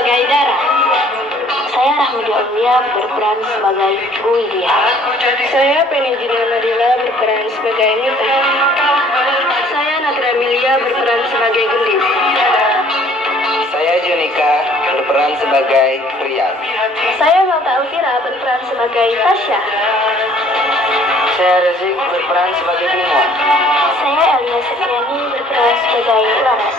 sebagai Dara. Saya Rahmadi Aulia berperan sebagai Bu Widya. Saya Penijina Nadila berperan sebagai Mita. Saya Nadra Milia berperan sebagai Gendis. Saya Junika berperan sebagai Riyad. Saya Malta Alvira berperan sebagai Tasya. Saya Rezik berperan sebagai Bimo. Saya Elia Septiani berperan sebagai Laras.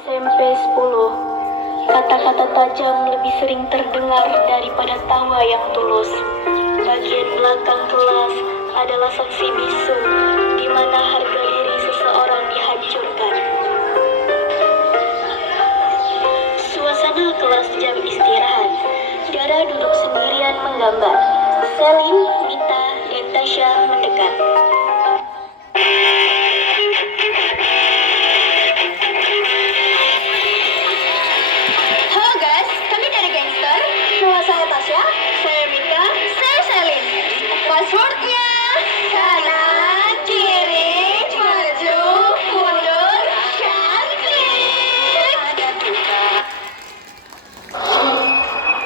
SMP 10, kata-kata tajam lebih sering terdengar daripada tawa yang tulus. Bagian belakang kelas adalah saksi bisu, di mana harga diri seseorang dihancurkan. Suasana kelas jam istirahat. Dara duduk sendirian menggambar. Selin, Mita, dan Tasya mendekat. Nama saya Tasya, saya Mita, saya Selin. Passwordnya kanan, kiri, maju, mundur, cantik.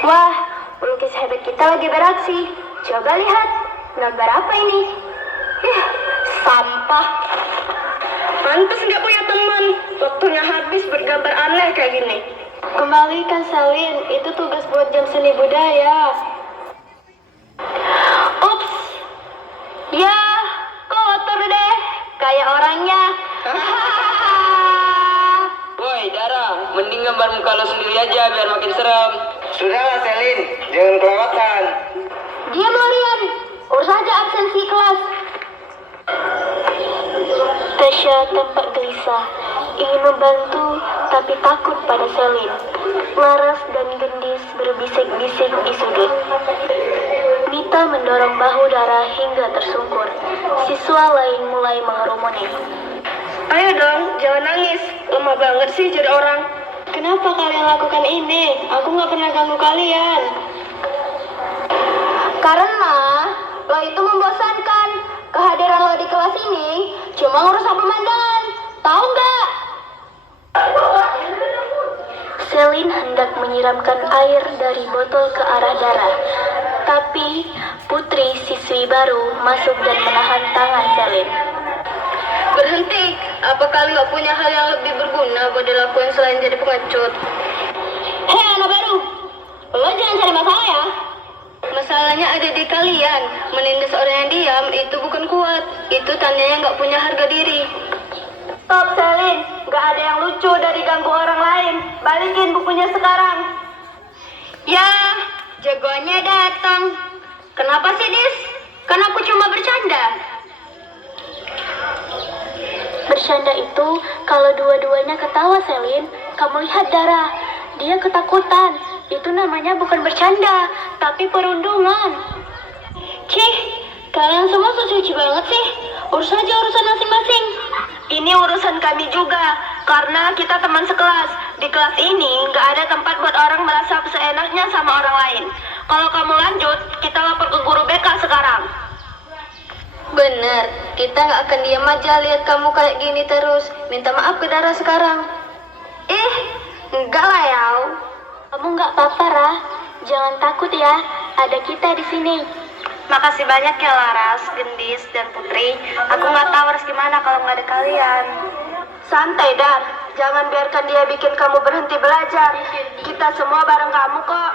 Wah, pelukis hebat kita lagi beraksi. Coba lihat, gambar apa ini? Sampah. Pantes nggak punya teman. Waktunya habis bergambar aneh kayak gini. Kembalikan Selin, itu tugas buat jam seni budaya. Ups, ya kotor deh, kayak orangnya. Woi Dara, mending gambar muka lo sendiri aja biar makin serem. Sudahlah Selin, jangan kelewatan. Diam kalian, urus aja absensi kelas. Tasya tampak gelisah, ingin membantu tapi takut pada Selin. Laras dan Gendis berbisik-bisik di sudut. Mita mendorong bahu Dara hingga tersungkur. Siswa lain mulai mengerumuni. Ayo dong, jangan nangis. Lemah banget sih jadi orang. Kenapa kalian lakukan ini? Aku nggak pernah ganggu kalian. Karena lo itu membosankan. Kehadiran lo di kelas ini cuma ngurusan pemandangan. Tahu nggak? Selin hendak menyiramkan air dari botol ke arah Dara. Tapi Putri siswi baru masuk dan menahan tangan Selin. Berhenti. Apa kalian nggak punya hal yang lebih berguna buat dilakuin selain jadi pengecut? Hei anak baru, lo jangan cari masalah ya. Masalahnya ada di kalian. Menindas orang yang diam itu bukan kuat. Itu tandanya nggak punya harga diri. Stop Selin, nggak ada yang lucu dari ganggu orang lain. Balikin bukunya sekarang. Ya, jagoannya datang. Kenapa sih, Dis? Kan aku cuma bercanda. Bercanda itu kalau dua-duanya ketawa Selin. Kamu lihat Dara, dia ketakutan. Itu namanya bukan bercanda, tapi perundungan. Cih, kalian semua so suci banget sih. Urus aja urusan masing-masing. Ini urusan kami juga, karena kita teman sekelas. Di kelas ini nggak ada tempat buat orang merasa seenaknya sama orang lain. Kalau kamu lanjut, kita lapor ke guru BK sekarang. Bener, kita nggak akan diam aja lihat kamu kayak gini terus. Minta maaf ke Dara sekarang. Enggak lah ya. Kamu nggak apa-apa, Rah. Jangan takut ya, ada kita di sini. Makasih banyak ya Laras, Gendis, dan Putri. Aku nggak tahu harus gimana kalau nggak ada kalian. Santai Dar, jangan biarkan dia bikin kamu berhenti belajar. Kita semua bareng kamu kok.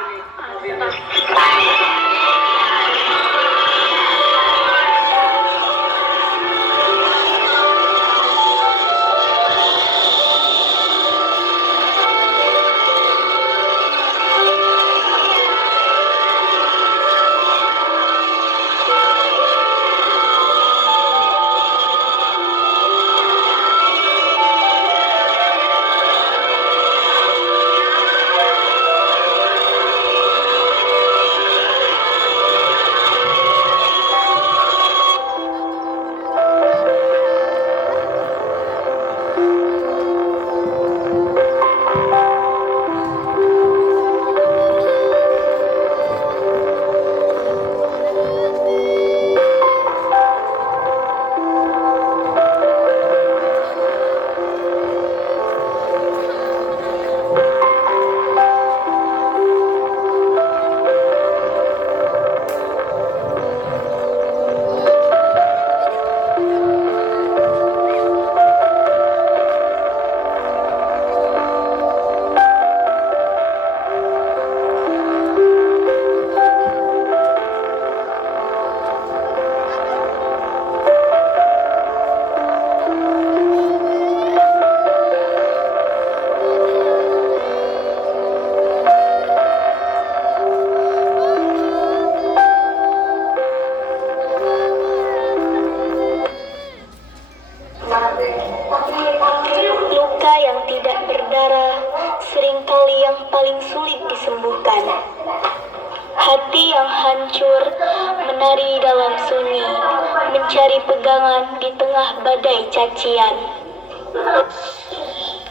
Luka yang tidak berdarah seringkali yang paling sulit disembuhkan. Hati yang hancur menari dalam sunyi, mencari pegangan di tengah badai cacian.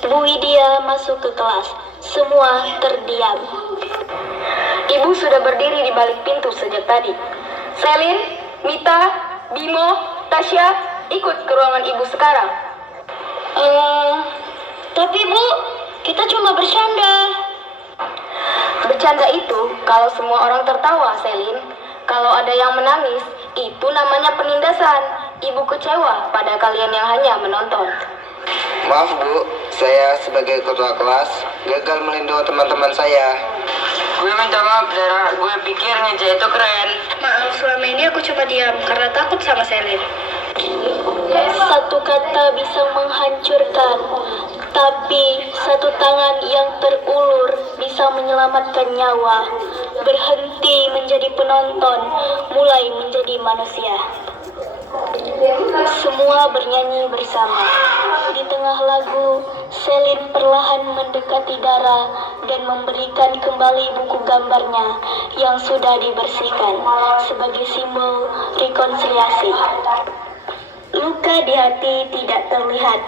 Bu Widya masuk ke kelas. Semua terdiam. Ibu sudah berdiri di balik pintu sejak tadi. Selin, Mita, Bimo, Tasya, ikut ke ruangan ibu sekarang. Tapi Bu, kita cuma bercanda. Bercanda itu kalau semua orang tertawa, Selin. Kalau ada yang menangis, itu namanya penindasan. Ibu kecewa pada kalian yang hanya menonton. Maaf Bu, saya sebagai ketua kelas gagal melindungi teman-teman saya. Gue minta maaf Dara, gue pikir ngeja itu keren. Maaf, selama ini aku cuma diam karena takut sama Selin. Satu kata bisa menghancurkan, tapi satu tangan yang terulur bisa menyelamatkan nyawa. Berhenti menjadi penonton, mulai menjadi manusia. Semua bernyanyi bersama. Di tengah lagu, Selin perlahan mendekati Dara dan memberikan kembali buku gambarnya yang sudah dibersihkan sebagai simbol rekonsiliasi. Luka di hati tidak terlihat,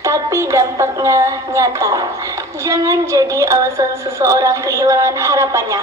tapi dampaknya nyata. Jangan jadi alasan seseorang kehilangan harapannya.